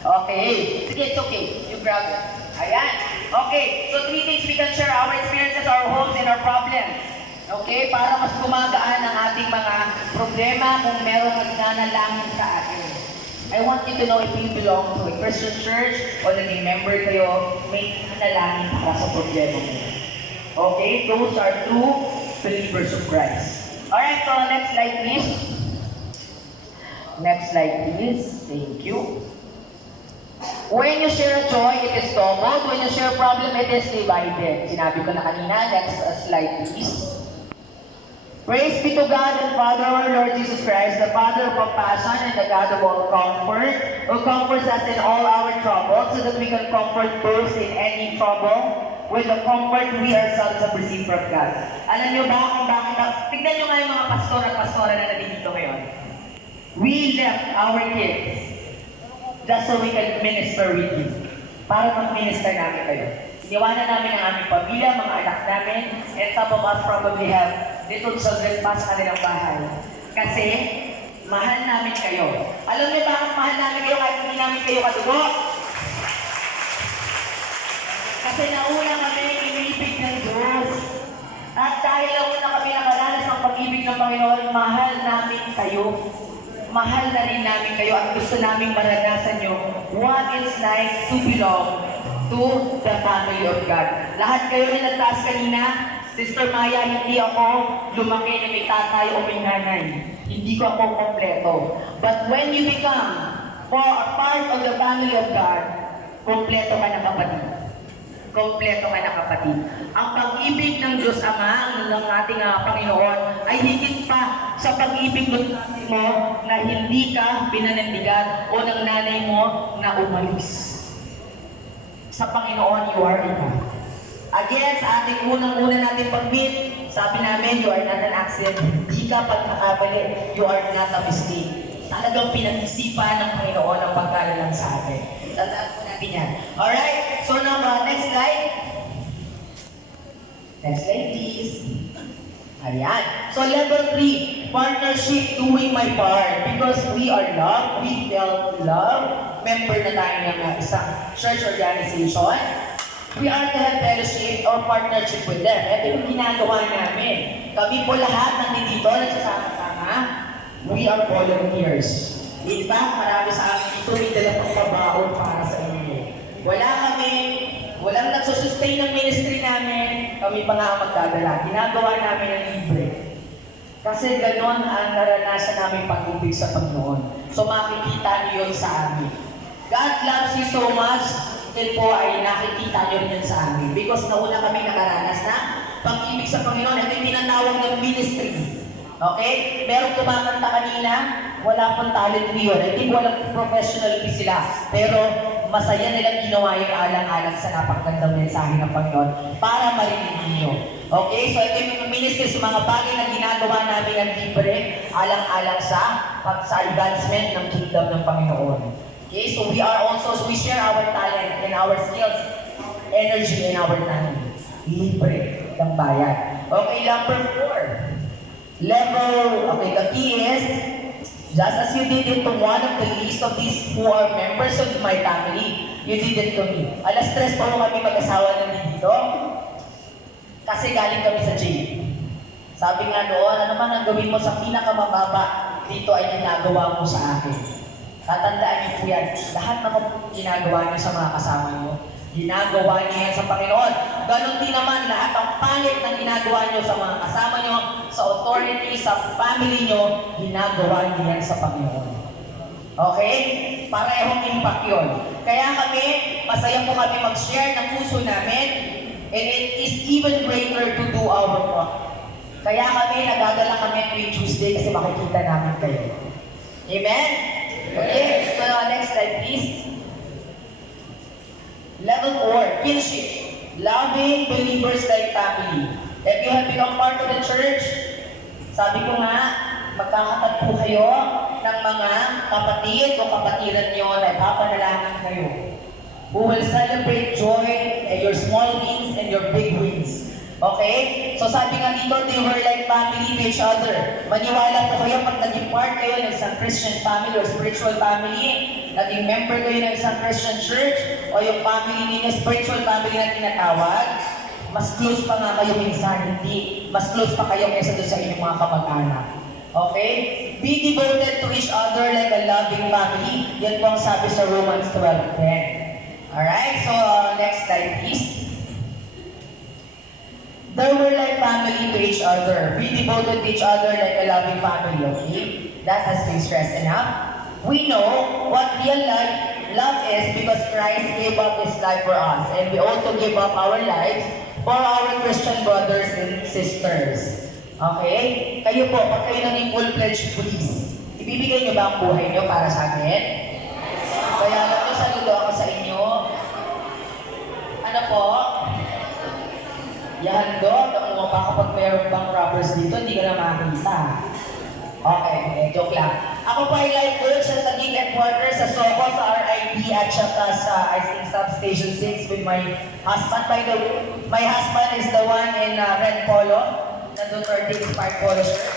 Okay. Sige, it's okay. You grab it. Ayan. Okay. So, 3 things we can share our experiences, our hopes, and our problems. Okay? Para mas gumagaan ang ating mga problema kung merong nagnanalangin sa atin. I want you to know if you belong to a Christian church o naging member kayo, may nanalangin para sa problema mo. Okay? Those are true believers of Christ. Alright, so next slide please. Next slide please. Thank you. When you share joy, it is doubled. When you share problem, it is divided. Sinabi ko na kanina. Next slide please. Praise be to God and Father our Lord Jesus Christ, the Father of compassion and the God of all comfort, who comforts us in all our troubles, so that we can comfort those in any trouble with the comfort we ourselves have received from God. Alam niyo ba kung bakit? Tignan niyo nga yung mga pastor at pastora na nandito ngayon. We left our kids just so we can minister with you. Para mag-minister namin kayo. Iniwanan namin ang aming pamilya, mga anak namin, and some of us probably have little children pa sa kanilang bahay. Kasi, mahal namin kayo. Alam niyo bakit mahal namin kayo kahit hindi namin kayo kadugo? Kasi nauna kami inibig ng Diyos. At dahil nauna kami nakaranas ng pag-ibig ng Panginoon, mahal namin kayo. Mahal na rin namin kayo at gusto namin maranasan nyo what it's like to belong to the family of God. Lahat kayo na nagtaas kanina, Sister Maya, hindi ako lumaki na may tatay o may nanay. Hindi ko ako kompleto. But when you become part of the family of God, kompleto ka na kapatid. Kompleto ka na kapatid. Ang pag-ibig ng Diyos Ama, ng ating Panginoon, ay higit pa sa pag-ibig mo na hindi ka pinanandigan o ng nanay mo na umalis. Sa Panginoon, you are enough. Again, sa ating unang-una natin pag-meet, sabi namin, you are not an accident. Hindi ka pagkakabali, you are not a mistake. Talagang pinag-isipan ng Panginoon ang pagkalalang sa atin. Tandaan po natin yan. Alright, so now, next slide. Next slide, please. Ayan. So, level 3, partnership, doing my part. Because we are loved, we felt love. Member na tayo ng isang church organization. We are to have fellowship or partnership with them. Ito yung ginagawa namin. Kami po lahat nandito, nagsasama-sama. We are volunteers. In fact, marami sa amin dito, may dalang pabaon para sa inyo. Walang nagsusustain ng ministry namin, kami pa nga ang magdadala. Ginagawa namin ang libre. Kasi ganon ang naranasan namin pag-ibig sa Panginoon. So makikita niyo yun sa amin. God loves you so much, then po ay nakikita niyo rin yun sa amin. Because nauna kami nakaranas na pag-ibig sa Panginoon, ito yung tinatawag ng ministry. Okay? Merong kumakanta kanina, wala pong talent yun. I think walang professional sila. Pero masaya nilang ginawa yung alang-alang sa napakagandang mensahe ng Panginoon para marinig niyo. Okay? So ito yung ministry sa mga bagay na ginagawa namin ng libre, alang-alang sa advancement ng kingdom ng Panginoon. Okay? So we share our talent and our skills, energy and our time. Libre ng bayan. Okay, number 4. The key is, just as you did it to one of the least of these who are members of my family, you did it to me. Alas 3 pa kami mag-asawa na dito. Kasi galing kami sa jail. Sabi nga doon, ano man ang gawin mo sa pinakamababa, dito ay ginagawa mo sa akin. Tatandaan niyo po yan. Lahat ng ginagawa niyo sa mga kasama niyo, ginagawa niyo yan sa Panginoon. Ganon din naman lahat ng palit na ginagawa niyo sa mga kasama niyo, sa authority, sa family niyo, ginagawa niyo yan sa Panginoon. Okay? Parehong impact yun. Kaya kami, masaya po kami mag-share ng puso namin, and it is even greater to do our work. Kaya kami, nagagala kami tuwing Tuesday kasi makikita namin kayo. Amen? Okay, so next slide please. Level 4, kinship. Loving believers like family. If you have become part of the church, sabi ko nga, magkakatagpo kayo ng mga kapatid o kapatiran nyo na ipapanalangin kayo. Who will celebrate joy and your small wins and your big wins. Okay? So sabi nga dito, they were like family to each other. Maniwala po kayo pag naging part kayo ng isang Christian family or spiritual family, naging member kayo ng isang Christian church, o yung family ninyo, spiritual family na tinatawag, mas close pa nga kayo minsan, hindi. Mas close pa kayo kaysa doon sa inyong mga kamag-anak. Okay? Be devoted to each other like a loving family. Yan po ang sabi sa Romans 12:10. Alright? So, next slide please. They were like family to each other. Be devoted to each other like a loving family, okay? That has been stressed enough. We know what real love is because Christ gave up His life for us. And we also give up our lives for our Christian brothers and sisters. Okay? Kayo po, pag kayo naging full-fledged police, ibibigay niyo ba ang buhay niyo para sa akin? Kaya alam niyo, saludo ako sa inyo. Ano po? Yan doon, nakuha pa kapag mayroon bang robbers dito, hindi ka na makakita. Okay, joke lang. Ako po ay life coach sa Taguig headquarters sa Soho, sa RIP at saka sa, I think, Substation 6 with my husband. By the way, my husband is the one in red polo, na Duterte Inspired Polo shirt.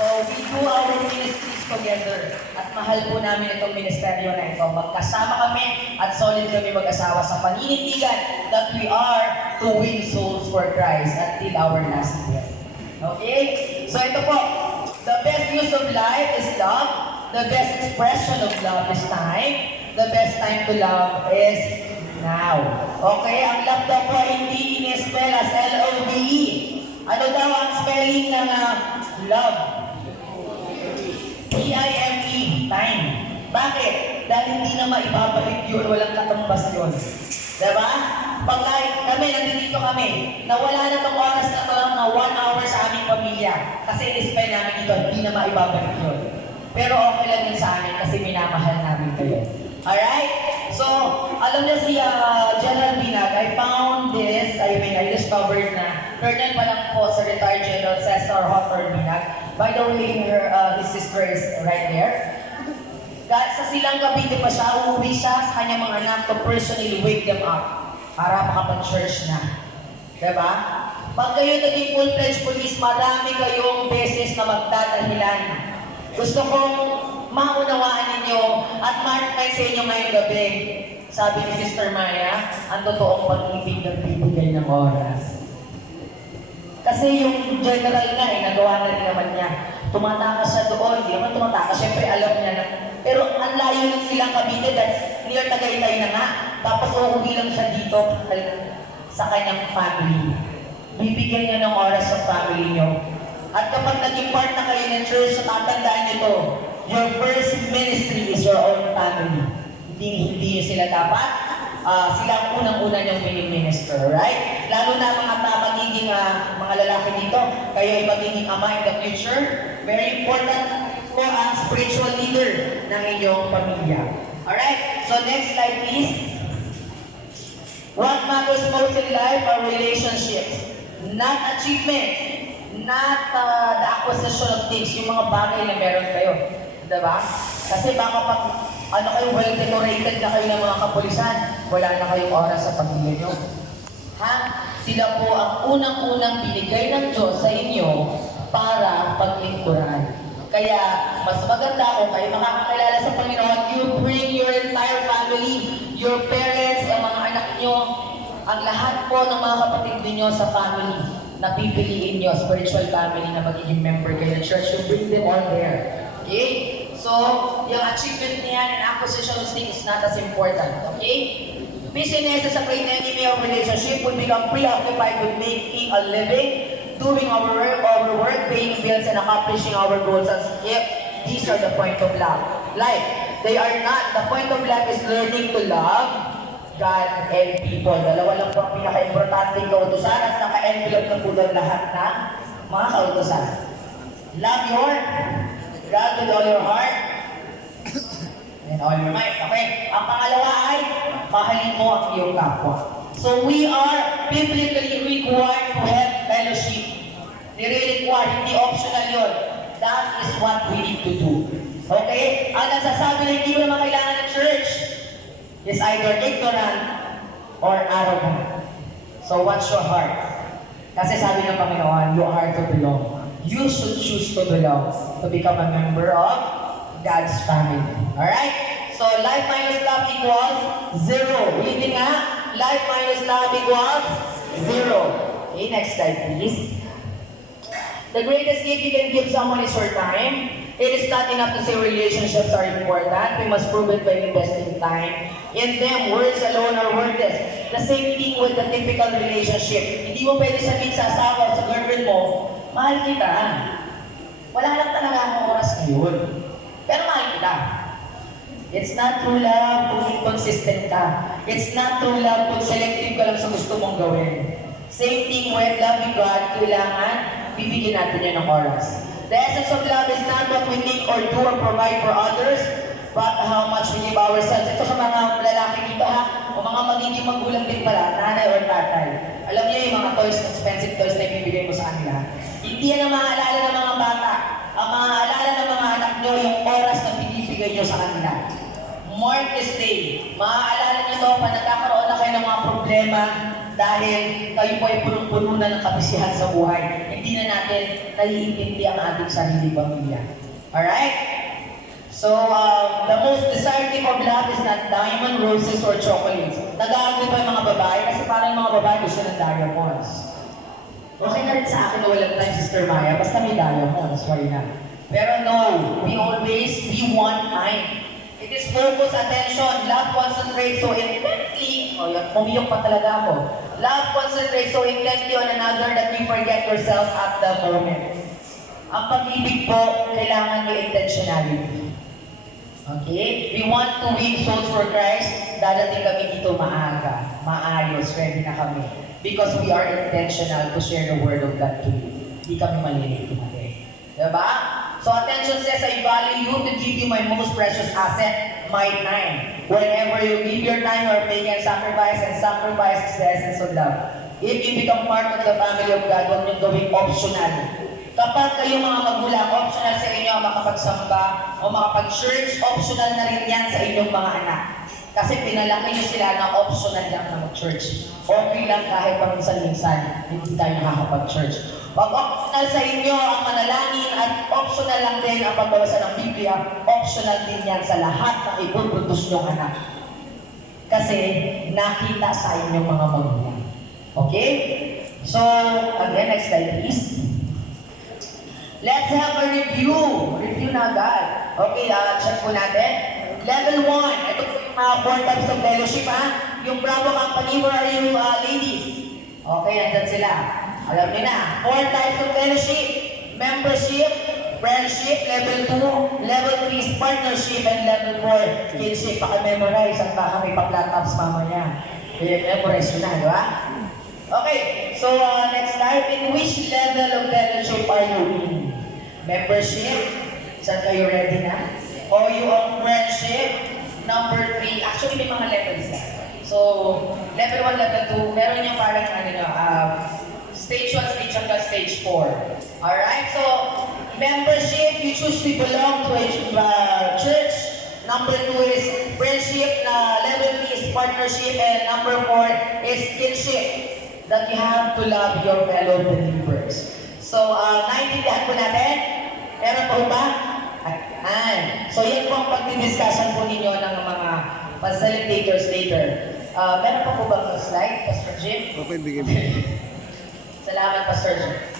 So, we do our ministries together. At mahal po namin itong ministeryo na ito. Magkasama kami at solid kami mag-asawa sa paninindigan that we are to win souls for Christ until our last breath. Okay? So, ito po. The best use of life is love. The best expression of love is time. The best time to love is now. Okay? Ang love daw po hindi in-spell as L-O-V-E. Ano daw ang spelling ng love? T-I-M-E, time. Bakit? Dahil hindi na maibabalik yun, walang katumbas yun. Diba? Pag kami, nandito kami, nawala na itong oras na ito ng 1 hour sa aming pamilya. Kasi in-spend namin dito, hindi na maibabalik yun. Pero okay lang yun sa amin kasi minamahal namin kayo. Alright? So, alam niyo si General Binag, I found this, I discovered na Colonel pa lang po sa retired General Cesar Hawthorne Binag. By the way, his sister is right there. Dahil sa Silang Cavite pa siya, uuwi siya sa kanyang mga anak to personally wake them up para makapag-church na. Diba? Pag kayo naging full-fledged police, marami kayong beses na magdadahilan. Gusto kong maunawaan ninyo at markay sa inyo ngayong gabi. Sabi ni Sister Maya, ang totoong pag-ibig ng bibigay ng oras. Kasi yung general nga nagawa na rin naman niya. Tumatakas siya doon, hindi naman tumatakas, syempre alam niya na. Pero ang layo ng Silang Cavite, that's near Tagaytay na nga. Tapos uuwi lang siya dito sa kanyang family. Bibigyan niyo ng oras sa family niyo. At kapag naging part na kayo ng church, tatandaan niyo to, your first ministry is your own family. Hindi niyo sila dapat, sila ang unang-una niyong mini-minister, right? Lalo na mga magiging mga lalaki dito, kayo ay magiging ama in the future. Very important po ang spiritual leader ng inyong pamilya. Alright? So next slide please. What matters most in life are relationships. Not achievement. Not the acquisition of things. Yung mga bagay na meron kayo. Diba? Kasi baka pag kayo, well decorated na kayo ng mga kapulisan, wala na kayong oras sa pamilya nyo. Ha? Sila po ang unang-unang binigay ng Diyos sa inyo para paglingkuran. Kaya, mas maganda kung kayo makakakilala sa Panginoon, you bring your entire family, your parents, ang mga anak nyo, ang lahat po ng mga kapatid ninyo sa family na pipiliin nyo, spiritual family na magiging member kayo ng church, you bring them all there. Okay? So, yung achievement niyan and acquisition of things is not as important. Okay? Business is a great enemy of relationship. We become preoccupied with making a living, doing our work, paying bills, and accomplishing our goals as if these are the point of life. They are not. The point of life is learning to love God and people. Dalawa lang po ang pinaka-importante kautusan at naka-envelope na po doon lahat ng mga kautusan. Love your God with all your heart and all your might. Okay? Ang pangalawa ay mahalin mo ang iyong kapwa. So we are biblically required to have fellowship. Nire-require, hindi optional yun. That is what we need to do. Okay? Ang nagsasabi na hindi mo naman kailangan ng church is either ignorant or arrogant. So what's your heart? Kasi sabi ng Panginoon, you are to belong. You should choose to belong, to become a member of God's family. Alright? So, life minus love equals 0. Ulitin nga, life minus love equals 0. Okay, next slide please. The greatest gift you can give someone is your time. It is not enough to say relationships are important. We must prove it by investing time in them. Words alone are worthless. The same thing with the typical relationship. Hindi mo pwede sabihin sa asawa o sa girlfriend mo, mahal kita. Wala lang talaga akong oras ngayon. Pero mahal kita. It's not true love kung inconsistent ka. It's not true love kung selective ka lang sa gusto mong gawin. Same thing with loving God, kailangan bibigyan natin yan ng oras. The essence of love is not what we think or do or provide for others, but how much we give ourselves. Ito sa mga lalaki dito ha, o mga magiging magulang din pala, nanay or tatay. Alam niyo yung mga toys, expensive toys na ibibigay mo sa kanila. Hindi yan ang maaalala ng mga bata. Ang maaalala ng mga anak niyo yung oras na binibigay niyo sa kanila. Mark this day. Maaalala niyo to, pag nagkakaroon na kayo ng mga problema, dahil kayo po ay punong-puno na ng kabisihan sa buhay, hindi na natin naiintindi ang ating sarili pamilya. Alright? So, the most desired gift of love is not diamond, roses, or chocolates. Nag-aagal pa yung mga babae kasi parang yung mga babae gusto ng diamonds. Okay na rin sa akin na walang time, Sister Maya, basta may diamonds, why na? Pero no, we want time. It is focus, attention, love concentrates so intently. O yan, pumiyok pa talaga ako. Love concentrates so intently on another that you forget yourself at the moment. Ang pag-ibig po, kailangan nyo intentionality. Okay? We want to win souls for Christ. Dadating kami dito maaga, maayos, ready na kami. Because we are intentional to share the word of God to you. Hindi kami malilito mali. Diba? So attention says, I value you to give you my most precious asset, my time. Whenever you give your time, you are making a sacrifice, and sacrifice is the essence of love. If you become part of the family of God, huwag nyo gawing optional. Kapag kayo mga magulang, optional sa inyo ang makapagsamba o makapag-church, optional na rin yan sa inyong mga anak. Kasi pinalaki nyo sila na optional lang na mag-church. Okay lang kahit paminsan-minsan, hindi tayo nakakapag-church. Pag optional sa inyo ang manalangin at optional lang din ang pagbabasa ng Biblia, optional din yan sa lahat ng ipuproduce nyong anak. Kasi nakita sa inyong mga magulang. Okay? So, again, next slide please. Let's have a review. Review na agad. Okay, check po natin. Level 1. Ito po yung mga 4 types of fellowship ha. Yung Bravo Company, where are you ladies? Okay, nandyan sila. Alam niyo na, 4 types of fellowship. Membership, friendship, level 2, level 3 is partnership, and level 4, kinship. Paka-memorize at baka may pa-laptops mamaya. Memorize yun na, di ba? Okay, so next slide. In which level of fellowship are you in? Membership, saan kayo ready na? O yung friendship, number 3, actually may mga levels na. So, level 1, level 2, meron yung parang stage 1, stage 2, stage 4. Alright, so membership, you choose to belong to a church. Number 2 is friendship, level 3 is partnership, and number 4 is kinship, that you have to love your fellow believers. So, naintindihan po natin? Meron po ba? Ayan. So, yan po ang pagdidiscussion po ninyo ng mga facilitators later. Meron pa po bang slide, Pastor Jim? Okay, bigyan mo. Salamat, Pastor Jim.